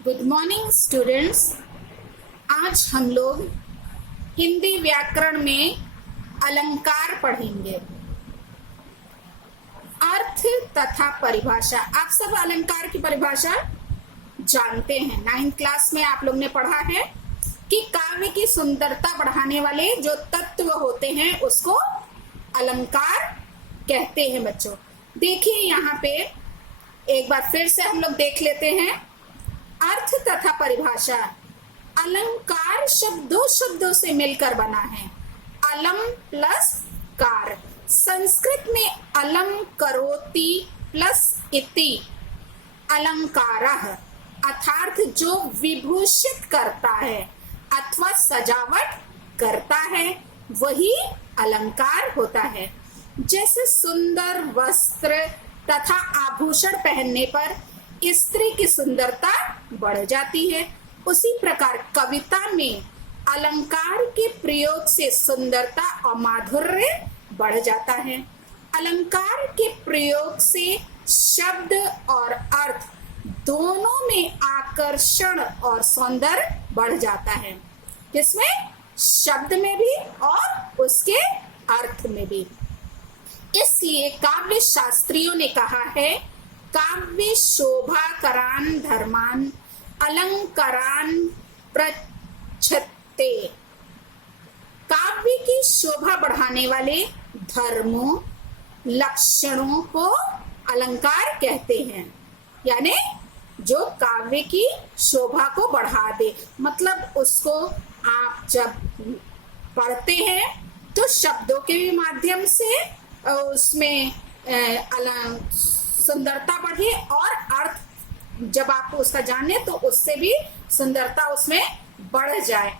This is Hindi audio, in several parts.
Good morning students. आज हम लोग हिंदी व्याकरण में अलंकार पढ़ेंगे। अर्थ तथा परिभाषा। आप सब अलंकार की परिभाषा जानते हैं। 9th क्लास में आप लोग ने पढ़ा है कि काव्य की सुंदरता बढ़ाने वाले जो तत्व होते हैं उसको अलंकार कहते हैं। बच्चों देखिए, यहाँ पे एक बार फिर से हम लोग देख लेते हैं। अर्थ तथा परिभाषा। अलंकार शब्द दो शब्दों से मिलकर बना है, अलम प्लस कार। संस्कृत में अलम करोति प्लस इति अलंकारः, अर्थात जो विभूषित करता है अथवा सजावट करता है वही अलंकार होता है। जैसे सुंदर वस्त्र तथा आभूषण पहनने पर स्त्री की सुंदरता बढ़ जाती है, उसी प्रकार कविता में अलंकार के प्रयोग से सुंदरता और माधुर्य बढ़ जाता है। अलंकार के प्रयोग से शब्द और अर्थ दोनों में आकर्षण और सौंदर्य बढ़ जाता है। किसमें? शब्द में भी और उसके अर्थ में भी। इसलिए काव्य शास्त्रियों ने कहा है, काव्य शोभाकरान धर्मान अलंकारान प्रच्छते। काव्य की शोभा बढ़ाने वाले धर्मों लक्षणों को अलंकार कहते हैं। यानी जो काव्य की शोभा को बढ़ा दे, मतलब उसको आप जब पढ़ते हैं तो शब्दों के भी माध्यम से उसमें सुंदरता बढ़े और अर्थ जब आप उसका जाने तो उससे भी सुंदरता उसमें बढ़ जाए।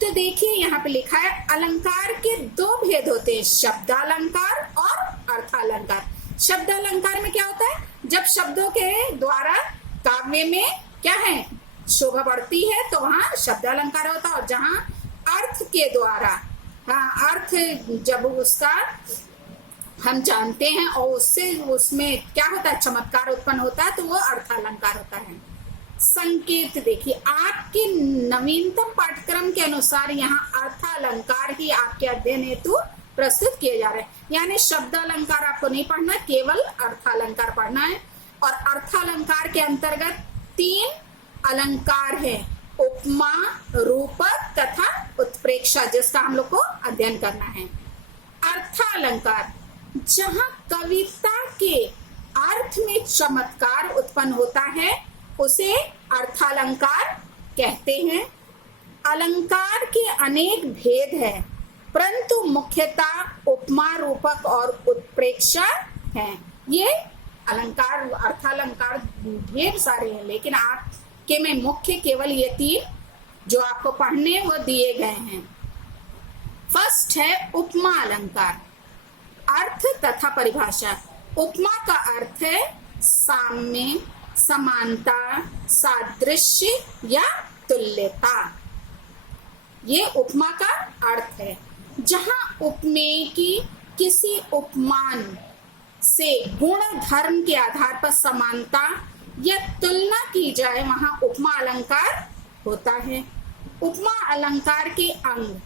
तो देखिए यहाँ पे लिखा है, अलंकार के दो भेद होते हैं, शब्दालंकार और अर्थालंकार। शब्दालंकार में क्या होता है? जब शब्दों के द्वारा काव्य में क्या है, शोभा बढ़ती है तो वहां शब्दालंकार होता है। और जहां अर्थ के द्वारा, अर्थ जब उसका हम जानते हैं और उससे उसमें क्या होता है, चमत्कार उत्पन्न होता है, तो वो अर्थालंकार होता है। संकेत देखिए, आपके नवीनतम पाठ्यक्रम के अनुसार यहाँ अर्थालंकार ही आपके अध्ययन हेतु प्रस्तुत किए जा रहे हैं। यानी शब्दालंकार आपको नहीं पढ़ना, केवल अर्थालंकार पढ़ना है। और अर्थालंकार के अंतर्गत 3 अलंकार है, उपमा, रूपक तथा उत्प्रेक्षा, जिसका हम लोग को अध्ययन करना है। अर्थालंकार, जहां कविता के अर्थ में चमत्कार उत्पन्न होता है उसे अर्थालंकार कहते हैं। अलंकार के अनेक भेद हैं, परंतु मुख्यतः उपमा, रूपक और उत्प्रेक्षा हैं। ये अलंकार, अर्थालंकार ढेर सारे हैं, लेकिन आपके में मुख्य केवल ये 3 जो आपको पढ़ने वो दिए गए हैं। फर्स्ट है उपमा अलंकार। अर्थ तथा परिभाषा। उपमा का अर्थ है साम्य, समानता, सादृश्य या तुल्यता। ये उपमा का अर्थ है। जहां उपमेय की किसी उपमान से गुण धर्म के आधार पर समानता या तुलना की जाए वहां उपमा अलंकार होता है। उपमा अलंकार के अंग।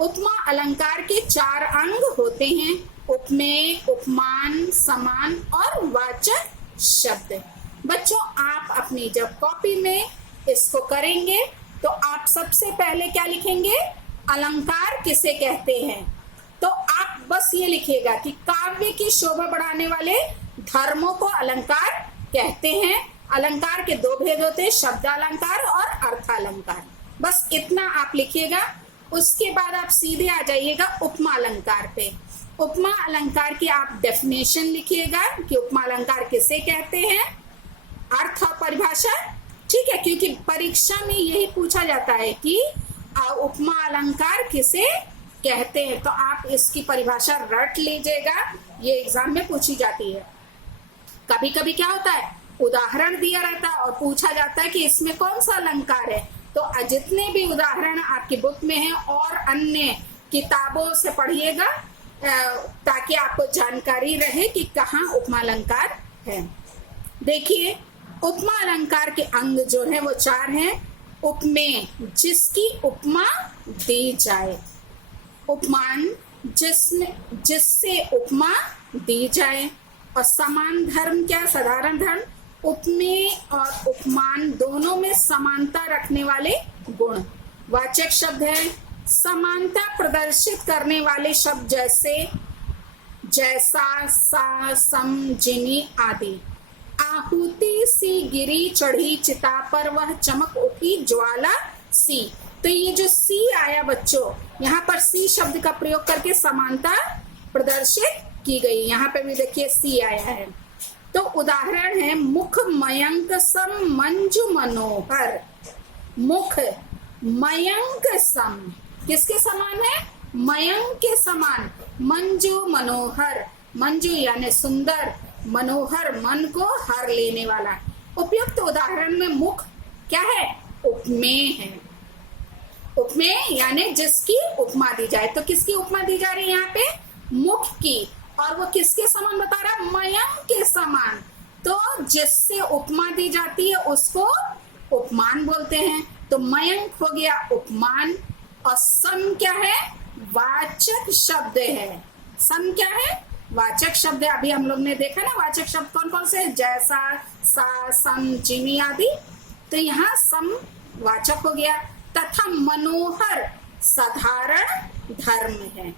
उपमा अलंकार के 4 अंग होते हैं, उपमेय, उपमान, समान और वाचक शब्द। बच्चों आप अपनी जब कॉपी में इसको करेंगे तो आप सबसे पहले क्या लिखेंगे, अलंकार किसे कहते हैं। तो आप बस ये लिखिएगा कि काव्य की शोभा बढ़ाने वाले धर्मों को अलंकार कहते हैं। अलंकार के 2 भेद होते हैं, शब्दालंकार और अर्थालंकार। बस इतना आप लिखिएगा। उसके बाद आप सीधे आ जाइएगा उपमा अलंकार पे। उपमा अलंकार की आप डेफिनेशन लिखिएगा कि उपमा अलंकार किसे कहते हैं, अर्थ और परिभाषा। ठीक है, क्योंकि परीक्षा में यही पूछा जाता है कि उपमा अलंकार किसे कहते हैं, तो आप इसकी परिभाषा रट लीजिएगा, ये एग्जाम में पूछी जाती है। कभी कभी क्या होता है, उदाहरण दिया रहता है और पूछा जाता है कि इसमें कौन सा अलंकार है। तो जितने भी उदाहरण आपकी बुक में हैं और अन्य किताबों से पढ़िएगा ताकि आपको जानकारी रहे कि कहाँ उपमा अलंकार है। देखिए उपमा अलंकार के अंग जो है वो 4 हैं। उपमेय, जिसकी उपमा दी जाए। उपमान, जिससे उपमा दी जाए। और समान धर्म क्या? साधारण धर्म। उपमेय और उपमान दोनों में समानता रखने वाले गुण। वाचक शब्द है। समानता प्रदर्शित करने वाले शब्द जैसे जैसा, सा, सम, जिनी आदि। आहुति सी गिरी चढ़ी चिता पर, वह चमक उठी ज्वाला सी। तो ये जो सी आया बच्चों, यहाँ पर सी शब्द का प्रयोग करके समानता प्रदर्शित की गई। यहाँ पे भी देखिए सी आया है। तो उदाहरण है मुख मयंक सम मंजू मनोहर। मुख मयंक सम किसके समान है? मयंक के समान। मंजू मनोहर, मंजू यानी सुंदर, मनोहर मन को हर लेने वाला। उपयुक्त उदाहरण में मुख क्या है? उपमेय है। उपमेय यानी जिसकी उपमा दी जाए। तो किसकी उपमा दी जा रही है यहाँ पे? मुख की। और वो किसके समान बता रहा है? मयंक के समान। तो जिससे उपमा दी जाती है उसको उपमान बोलते हैं। तो मयंक हो गया उपमान। और सम क्या है? वाचक शब्द है। सम क्या है? वाचक शब्द है। अभी हम लोग ने देखा ना वाचक शब्द कौन कौन से? जैसा, सा, सम, जिमी आदि। तो यहाँ सम वाचक हो गया। तथा मनोहर साधारण धर्म है।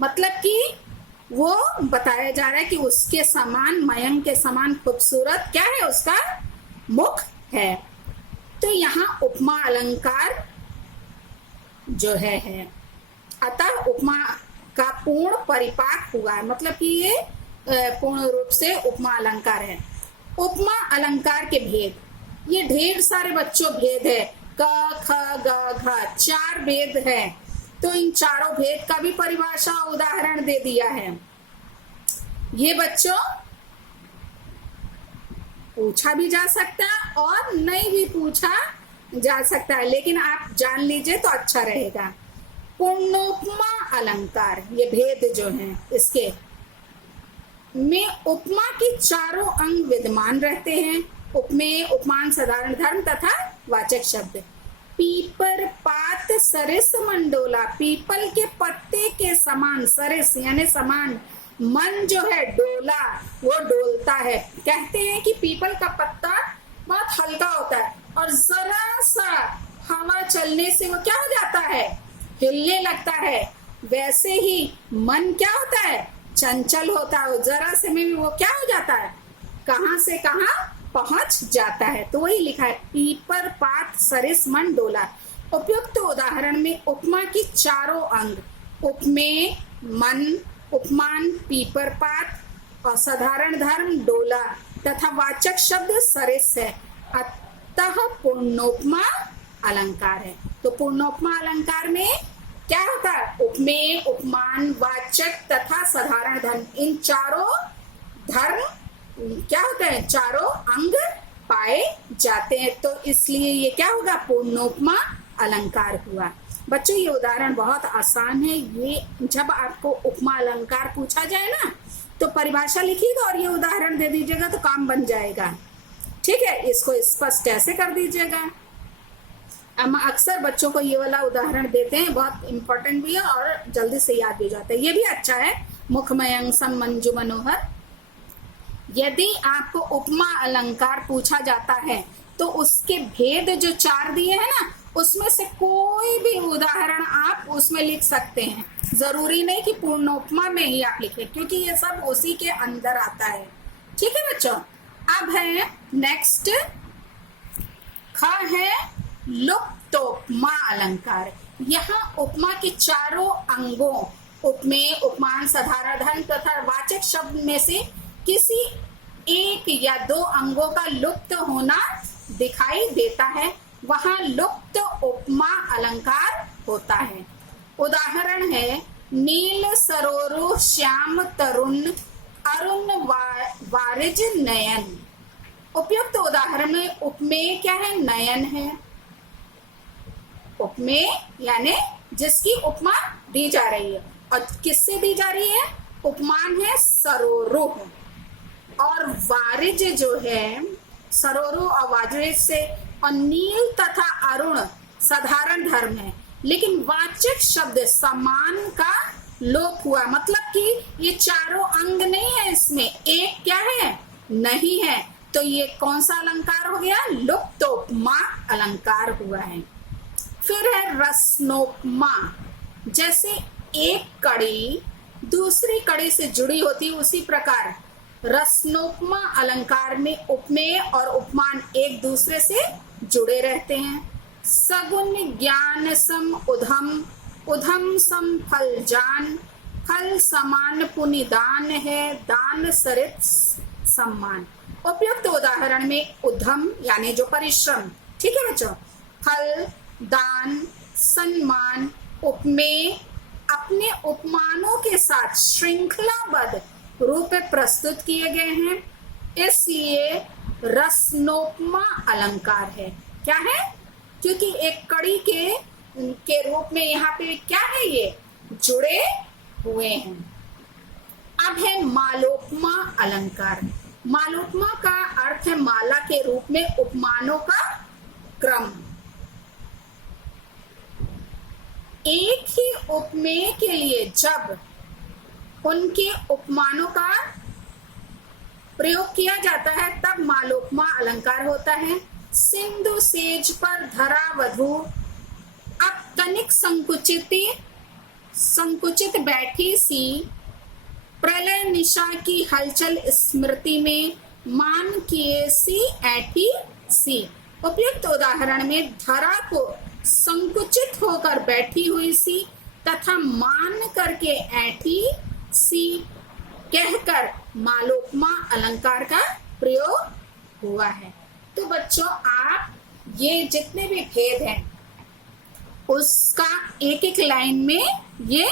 मतलब कि वो बताया जा रहा है कि उसके समान, मयंक के समान खूबसूरत क्या है? उसका मुख है। तो यहाँ उपमा अलंकार जो है अतः उपमा का पूर्ण परिपाक हुआ है। मतलब कि ये पूर्ण रूप से उपमा अलंकार है। उपमा अलंकार के भेद, ये ढेर सारे बच्चों भेद है। क, ख, ग, घ 4 भेद है। तो इन चारों भेद का भी परिभाषा उदाहरण दे दिया है। ये बच्चों पूछा भी जा सकता है और नहीं भी पूछा जा सकता है, लेकिन आप जान लीजिए तो अच्छा रहेगा। पूर्णोपमा अलंकार, ये भेद जो हैं इसके में उपमा के चारों अंग विद्यमान रहते हैं। उपमेय, उपमान, साधारण धर्म तथा वाचक शब्द। पीपर पात सरिस मंडोला, पीपल के पत्ते के समान, सरिस यानी समान, मन जो है डोला, वो डोलता है। कहते हैं कि पीपल का पत्ता बहुत हल्का होता है और जरा सा हवा चलने से वो क्या हो जाता है? हिलने लगता है। वैसे ही मन क्या होता है? चंचल होता है। जरा से में भी वो क्या हो जाता है? कहां से कहां पहुंच जाता है। तो वही लिखा है पीपर पात सरिस मन डोला। उपयुक्त उदाहरण में उपमा की चारों अंग, उपमेय, मन, उपमान, पीपर पात और साधारण धर्म डोला तथा वाचक शब्द सरिस है। अतः पूर्णोपमा अलंकार है। तो पूर्णोपमा अलंकार में क्या होता है? उपमेय, उपमान, वाचक तथा साधारण धर्म, इन चारों धर्म क्या होते हैं? चारों अंग पाए जाते हैं। तो इसलिए ये क्या होगा? पूर्णोपमा अलंकार हुआ। बच्चों ये उदाहरण बहुत आसान है। ये जब आपको उपमा अलंकार पूछा जाए ना तो परिभाषा लिखिएगा और ये उदाहरण दे दीजिएगा तो काम बन जाएगा। ठीक है, इसको स्पष्ट ऐसे कर दीजिएगा। हम अक्सर बच्चों को ये वाला उदाहरण देते हैं, बहुत इंपॉर्टेंट भी है और जल्दी से याद भी जाता है। ये भी अच्छा है, मुखमयंग सम मंजू मनोहर। यदि आपको उपमा अलंकार पूछा जाता है तो उसके भेद जो 4 दिए हैं ना, उसमें से कोई भी उदाहरण आप उसमें लिख सकते हैं। जरूरी नहीं कि पूर्णोपमा में ही आप लिखें, क्योंकि ये सब उसी के अंदर आता है। ठीक है बच्चों। अब है नेक्स्ट, ख है लुप्तोपमा अलंकार। यहाँ उपमा के चारों अंगों, उपमेय, उपमान, साधारण धर्म तथा वाचक शब्द में से किसी एक या 2 अंगों का लुप्त होना दिखाई देता है, वहां लुप्त उपमा अलंकार होता है। उदाहरण है नील सरोरु श्याम तरुण अरुण वारिज नयन। उपयुक्त उदाहरण में उपमेय क्या है? नयन है। उपमेय यानी जिसकी उपमा दी जा रही है। और किससे दी जा रही है? उपमान है सरोरुह। और वारिज जो है सरोरु और वाजरेज से, और नील तथा अरुण साधारण धर्म है, लेकिन वाचक शब्द समान का लोप हुआ, मतलब कि ये चारों अंग नहीं है, इसमें एक क्या है, नहीं है, तो ये कौन सा अलंकार हो गया, लुप्तोपमा अलंकार हुआ है। फिर है रसनोपमा, जैसे एक कड़ी दूसरी कड़ी से जुड़ी होती, उसी प्रकार रसनोपमा अलंकार में उपमेय और उपमान एक दूसरे से जुड़े रहते हैं। सगुन ज्ञान सम उधम, उधम सम फल जान, फल समान पुनि दान है, दान सरित सम्मान। उपयुक्त उदाहरण में उधम यानी जो परिश्रम, ठीक है बच्चों, फल, दान, सम्मान, उपमेय अपने उपमानों के साथ श्रृंखलाबद्ध रूप में प्रस्तुत किए गए हैं, इसलिए रसनोपमा अलंकार है। क्या है, क्योंकि एक कड़ी के रूप में यहाँ पे क्या है, ये जुड़े हुए हैं। अब है मालोपमा अलंकार। मालोपमा का अर्थ है माला के रूप में उपमानों का क्रम। एक ही उपमेय के लिए जब उनके उपमानों का प्रयोग किया जाता है तब मालोपमा अलंकार होता है। सिंधु सेज पर धरा वधु, अब तनिक संकुचित बैठी सी, प्रलय निशा की हलचल स्मृति में, मान किए सी ऐठी सी। उपयुक्त उदाहरण में धरा को संकुचित होकर बैठी हुई सी तथा मान करके ऐठी सी कहकर मालोपमा अलंकार का प्रयोग हुआ है। तो बच्चों, आप ये जितने भी भेद हैं उसका एक एक लाइन में, ये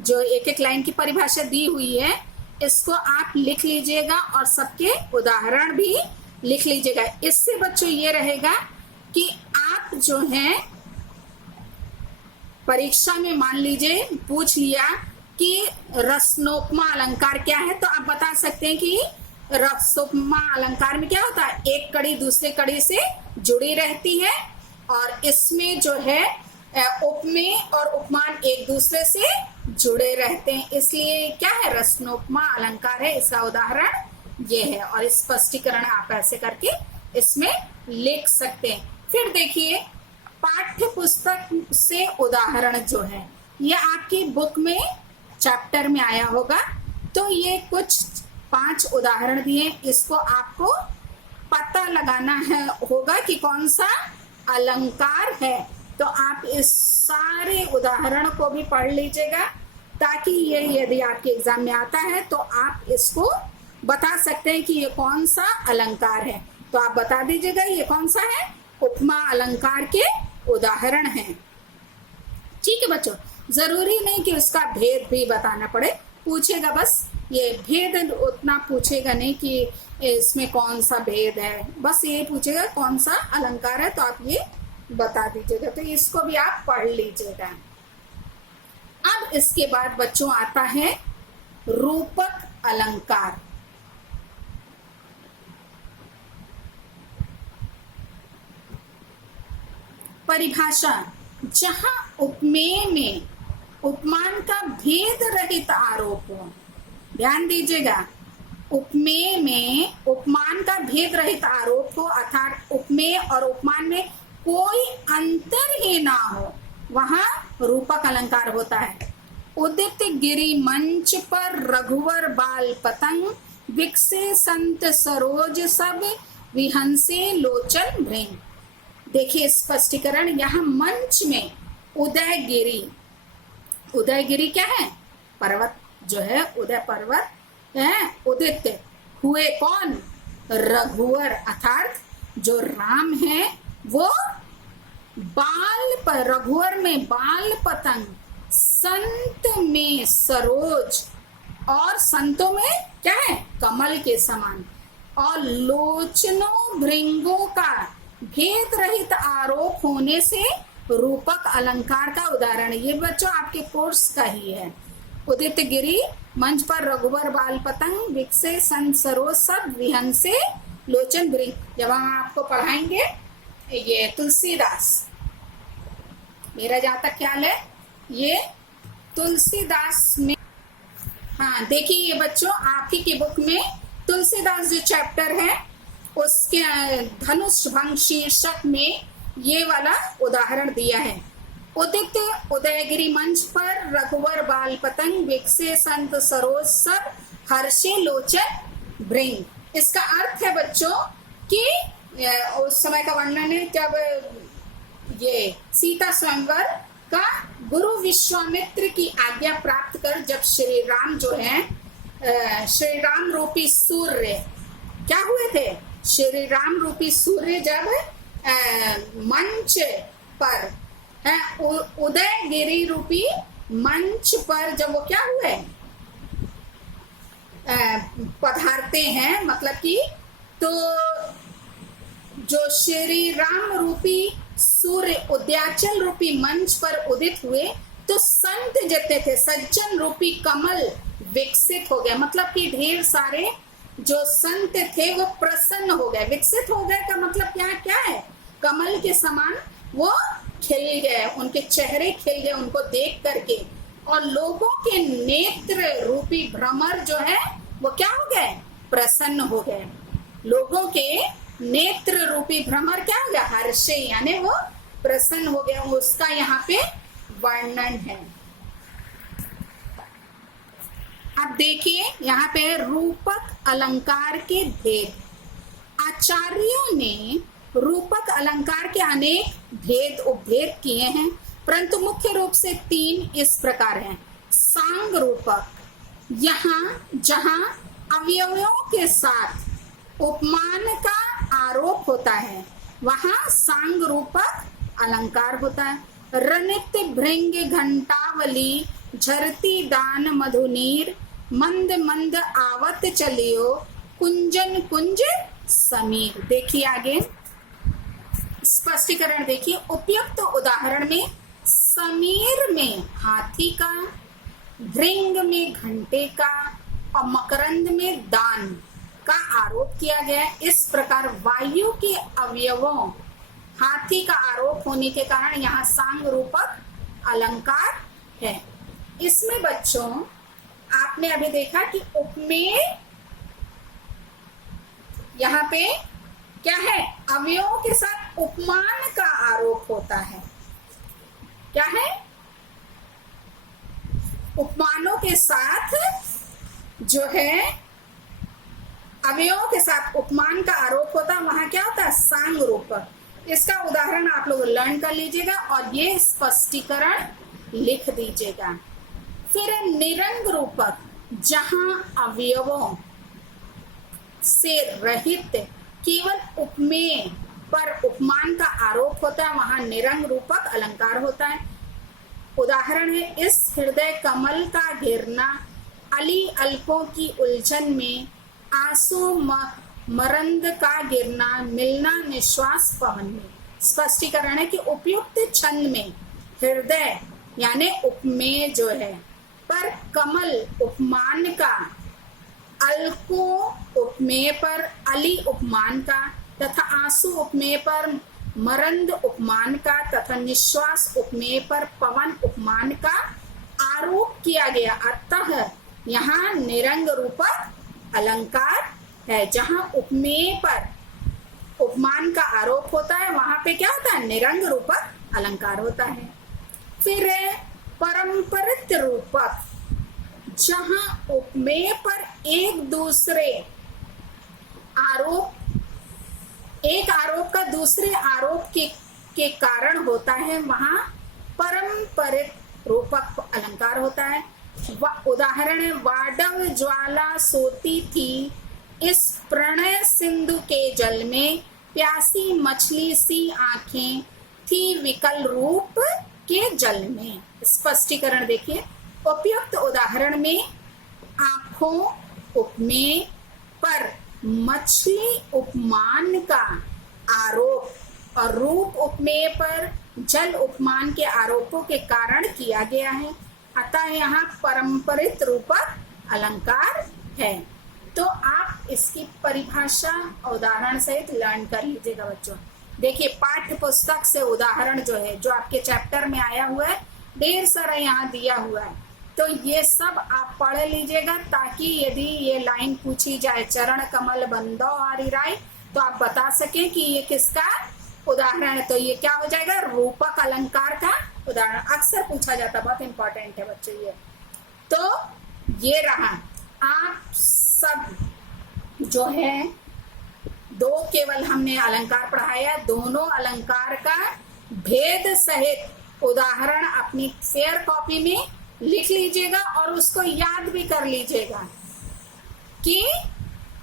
जो एक एक लाइन की परिभाषा दी हुई है इसको आप लिख लीजिएगा और सबके उदाहरण भी लिख लीजिएगा। इससे बच्चों ये रहेगा कि आप जो हैं परीक्षा में मान लीजिए पूछ लिया कि रसनोपमा अलंकार क्या है, तो आप बता सकते हैं कि रसोपमा अलंकार में क्या होता है, एक कड़ी दूसरे कड़ी से जुड़ी रहती है और इसमें जो है उपमेय और उपमान एक दूसरे से जुड़े रहते हैं, इसलिए क्या है, रसनोपमा अलंकार है। इसका उदाहरण ये है और स्पष्टीकरण आप ऐसे करके इसमें लिख सकते हैं। फिर देखिए पाठ्य पुस्तक से उदाहरण जो है ये आपकी बुक में चैप्टर में आया होगा, तो ये कुछ 5 उदाहरण दिए, इसको आपको पता लगाना है होगा कि कौन सा अलंकार है। तो आप इस सारे उदाहरण को भी पढ़ लीजिएगा ताकि ये यदि आपके एग्जाम में आता है तो आप इसको बता सकते हैं कि ये कौन सा अलंकार है। तो आप बता दीजिएगा ये कौन सा है, उपमा अलंकार के उदाहरण हैं। ठीक है बच्चों, जरूरी नहीं कि उसका भेद भी बताना पड़े, पूछेगा बस, ये भेद उतना पूछेगा नहीं कि इसमें कौन सा भेद है, बस ये पूछेगा कौन सा अलंकार है, तो आप ये बता दीजिएगा। तो इसको भी आप पढ़ लीजिएगा। अब इसके बाद बच्चों आता है रूपक अलंकार। परिभाषा, जहां उपमेय में उपमान का भेद रहित आरोप हो, ध्यान दीजिएगा, उपमेय में उपमान का भेद रहित आरोप हो अर्थात उपमेय और उपमान में कोई अंतर ही ना हो, वहां रूपक अलंकार होता है। उदित गिरि मंच पर रघुवर बाल पतंग, विकसे संत सरोज सब, विहंसे लोचन भृंग। देखिए स्पष्टीकरण, यहाँ मंच में उदयगिरी, उदयगिरी क्या है, पर्वत जो है, उदय पर्वत है, उदित हुए कौन, रघुवर अर्थात जो राम है वो बाल पर, रघुवर में बाल पतंग, संत में सरोज और संतों में क्या है, कमल के समान, और लोचनों भृंगों का भेद रहित आरोप होने से रूपक अलंकार का उदाहरण। ये बच्चों आपके कोर्स का ही है। उदित गिरि मंच पर रघुवर बाल पतंग विकसे संत सरोज सब विहंसे लोचन भृंग। जब हम आपको पढ़ाएंगे ये तुलसीदास, मेरा जहाँ तक ख्याल है ये तुलसीदास में, हाँ देखिए ये बच्चों आप ही की बुक में तुलसीदास जो चैप्टर है उसके धनुष भंग शीर्षक में ये वाला उदाहरण दिया है। उदित उदयगिरी मंच पर रघुवर बाल पतंग विकसे संत सरोज सब हर्षे लोचन भृंग। इसका अर्थ है बच्चों कि उस समय का वर्णन है जब ये सीता स्वयंवर का गुरु विश्वामित्र की आज्ञा प्राप्त कर जब श्री राम जो है श्री राम रूपी सूर्य क्या हुए थे, श्री राम रूपी सूर्य जब मंच पर उदयगिरी रूपी मंच पर जब वो क्या हुए पधारते हैं, मतलब कि तो जो श्री राम रूपी सूर्य उद्याचल रूपी मंच पर उदित हुए तो संत जितने थे सज्जन रूपी कमल विकसित हो गए, मतलब कि ढेर सारे जो संत थे वो प्रसन्न हो गए। विकसित हो गए का मतलब क्या है, कमल के समान वो खिल गए, उनके चेहरे खिल गए उनको देख करके, और लोगों के नेत्र रूपी भ्रमर जो है वो क्या हो गए, प्रसन्न हो गए। लोगों के नेत्र रूपी भ्रमर क्या हो गया, हर्षे, यानी वो प्रसन्न हो गया, उसका यहाँ पे वर्णन है। अब देखिए यहाँ पे रूपक अलंकार के भेद। आचार्यों ने रूपक अलंकार के अनेक भेद उपभेद किए हैं, परंतु मुख्य रूप से 3 इस प्रकार हैं। सांग रूपक, यहाँ जहाँ अवयवों के साथ उपमान का आरोप होता है वहाँ सांग रूपक अलंकार होता है। रनित भृंग घंटावली झरती दान मधुनीर मंद मंद आवत चलियो कुंजन कुंज समीर। देखिए आगे स्पष्टीकरण देखिए। उपयुक्त उदाहरण में समीर में हाथी का, भृंग में घंटे का और मकरंद में दान का आरोप किया गया। इस प्रकार वायु के अवयवों हाथी का आरोप होने के कारण यहाँ सांग रूपक अलंकार है। इसमें बच्चों आपने अभी देखा कि उपमेय यहाँ पे क्या है, अवयवों के साथ उपमान का आरोप होता है। क्या है, उपमानों के साथ जो है अवयवों के साथ उपमान का आरोप होता है, वहां क्या होता है, सांग रूपक। इसका उदाहरण आप लोग लर्न कर लीजिएगा और ये स्पष्टीकरण लिख दीजिएगा। फिर निरंग रूपक, जहां अवयवों से रहित केवल उपमेय पर उपमान का आरोप होता है, वहां निरंग रूपक अलंकार होता है। उदाहरण है, इस हृदय कमल का घिरना, अली अल्पों की उलझन में, आंसू मरंद का गिरना, मिलना निश्वास पवन में। स्पष्टीकरण है कि उपयुक्त छंद में हृदय यानी उपमेय जो है, पर कमल उपमान का, अल्को उपमेय पर अली उपमान का तथा आंसू उपमेय पर मरंद उपमान का तथा निश्वास उपमेय पर पवन उपमान का आरोप किया गया। अतः यहाँ निरंग रूपक अलंकार है। जहां उपमेय पर उपमान का आरोप होता है वहां पे क्या होता है, निरंग रूपक अलंकार होता है। फिर परंपरित रूपक, जहां उपमेय पर एक आरोप का दूसरे आरोप के कारण होता है, वहां परंपरित रूपक अलंकार होता है। उदाहरण है, वाडव ज्वाला सोती थी इस प्रणय सिंधु के जल में, प्यासी मछली सी आंखें थी विकल रूप के जल में। स्पष्टीकरण देखिए। उपयुक्त उदाहरण में आंखों उपमेय पर मछली उपमान का आरोप और रूप उपमेय पर जल उपमान के आरोपों के कारण किया गया है। अतः यहाँ परंपरित रूपक अलंकार है। तो आप इसकी परिभाषा उदाहरण सहित लर्न कर लीजिएगा बच्चों। देखिए पाठ्य पुस्तक से उदाहरण जो है, जो आपके चैप्टर में आया हुआ है, ढेर सारा यहाँ दिया हुआ है, तो ये सब आप पढ़ लीजिएगा, ताकि यदि ये लाइन पूछी जाए चरण कमल बंदो हरि राय, तो आप बता सकें कि ये किसका उदाहरण है। तो ये क्या हो जाएगा, रूपक अलंकार का उदाहरण। अक्सर पूछा जाता, बहुत इंपॉर्टेंट है बच्चों ये। तो ये रहा, आप सब जो है दो केवल हमने अलंकार पढ़ाया, दोनों अलंकार का भेद सहित उदाहरण अपनी फेयर कॉपी में लिख लीजिएगा और उसको याद भी कर लीजिएगा कि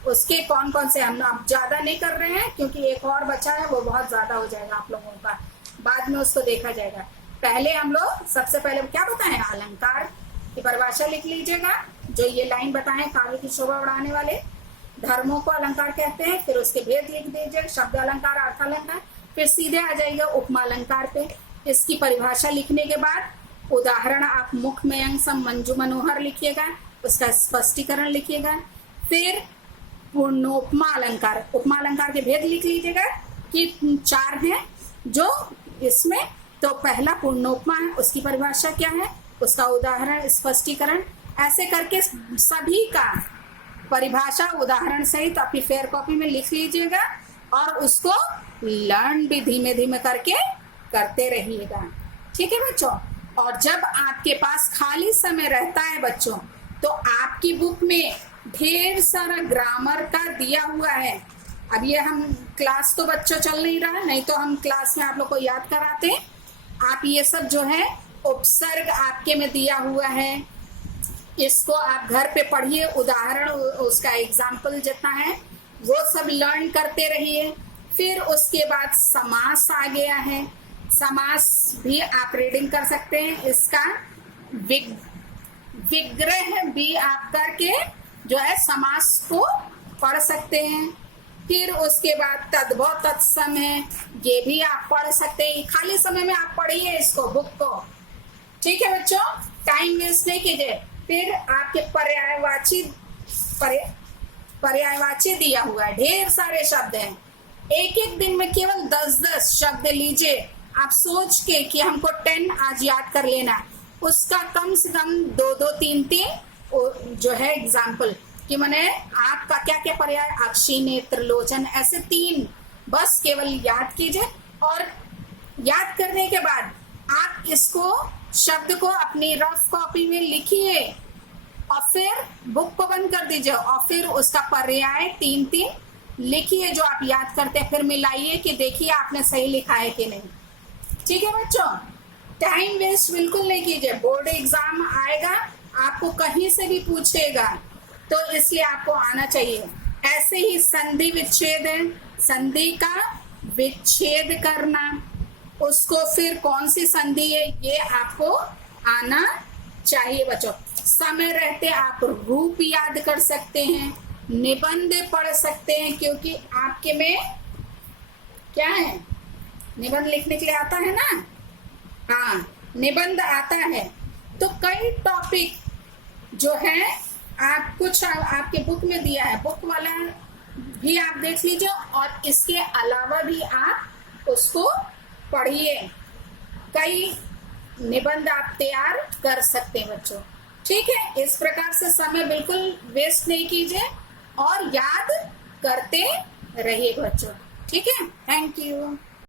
उसके कौन कौन से। हम अब ज्यादा नहीं कर रहे हैं क्योंकि एक और बचा है, वो बहुत ज्यादा हो जाएगा आप लोगों का, बाद में उसको देखा जाएगा। पहले हम लोग सबसे पहले क्या बताएं, अलंकार की परिभाषा लिख लीजिएगा, जो ये लाइन बताएं काव्य की शोभा बढ़ाने वाले धर्मों को अलंकार कहते हैं। फिर उसके भेद लिख दीजिए, शब्द अलंकार, अर्थ अलंकार। फिर सीधे आ जाएगा उपमा अलंकार पे। इसकी परिभाषा लिखने के बाद उदाहरण आप मुख में अंग सम मंजू मनोहर लिखिएगा, उसका स्पष्टीकरण लिखिएगा। फिर पूर्णोपमा अलंकार, उपमा अलंकार के भेद लिख लीजिएगा कि 4 हैं जो इसमें। तो पहला पूर्णोपमा है, उसकी परिभाषा क्या है, उसका उदाहरण, स्पष्टीकरण, ऐसे करके सभी का परिभाषा उदाहरण सहित अपनी फेयर कॉपी में लिख लीजिएगा और उसको लर्न भी धीमे धीमे करके करते रहिएगा। ठीक है बच्चों। और जब आपके पास खाली समय रहता है बच्चों, तो आपकी बुक में ढेर सारा ग्रामर का दिया हुआ है। अब ये हम क्लास तो बच्चों चल नहीं रहा, नहीं तो हम क्लास में आप लोग को याद कराते। आप ये सब जो है उपसर्ग आपके में दिया हुआ है, इसको आप घर पे पढ़िए, उदाहरण उसका एग्जाम्पल जितना है वो सब लर्न करते रहिए। फिर उसके बाद समास आ गया है, समास भी आप रीडिंग कर सकते हैं। इसका विग्रह भी आप करके जो है समास को पढ़ सकते हैं। फिर उसके बाद तद्भव तत्सम है, ये भी आप पढ़ सकते हैं। खाली समय में आप पढ़िए इसको, बुक को। ठीक है बच्चों, टाइम वेस्ट नहीं कीजिए। फिर आपके पर्यायवाची दिया हुआ है, ढेर सारे शब्द हैं। एक एक दिन में केवल 10-10 शब्द लीजिए। आप सोच के कि हमको 10 आज याद कर लेना, उसका कम से कम 2-2, 3-3 जो है एग्जाम्पल कि मैंने आपका क्या क्या पर्याय, अक्षी, नेत्र, लोचन, ऐसे 3 बस केवल याद कीजिए। और याद करने के बाद आप इसको शब्द को अपनी रफ कॉपी में लिखिए और फिर बुक को बंद कर दीजिए और फिर उसका पर्याय 3-3 लिखिए जो आप याद करते हैं। फिर मिलाइए कि देखिए आपने सही लिखा है कि नहीं। ठीक है बच्चों, टाइम वेस्ट बिल्कुल नहीं कीजिए। बोर्ड एग्जाम आएगा, आपको कहीं से भी पूछेगा, तो इसलिए आपको आना चाहिए। ऐसे ही संधि विच्छेद है, संधि का विच्छेद करना, उसको फिर कौन सी संधि है ये आपको आना चाहिए बच्चों। समय रहते आप रूप याद कर सकते हैं, निबंध पढ़ सकते हैं, क्योंकि आपके में क्या है, निबंध लिखने के लिए आता है ना। हाँ, निबंध आता है। तो कई टॉपिक जो है आप कुछ आपके बुक में दिया है, बुक वाला भी आप देख लीजिए और इसके अलावा भी आप उसको पढ़िए। कई निबंध आप तैयार कर सकते हैं बच्चों। ठीक है, इस प्रकार से समय बिल्कुल वेस्ट नहीं कीजिए और याद करते रहिए बच्चों। ठीक है, थैंक यू।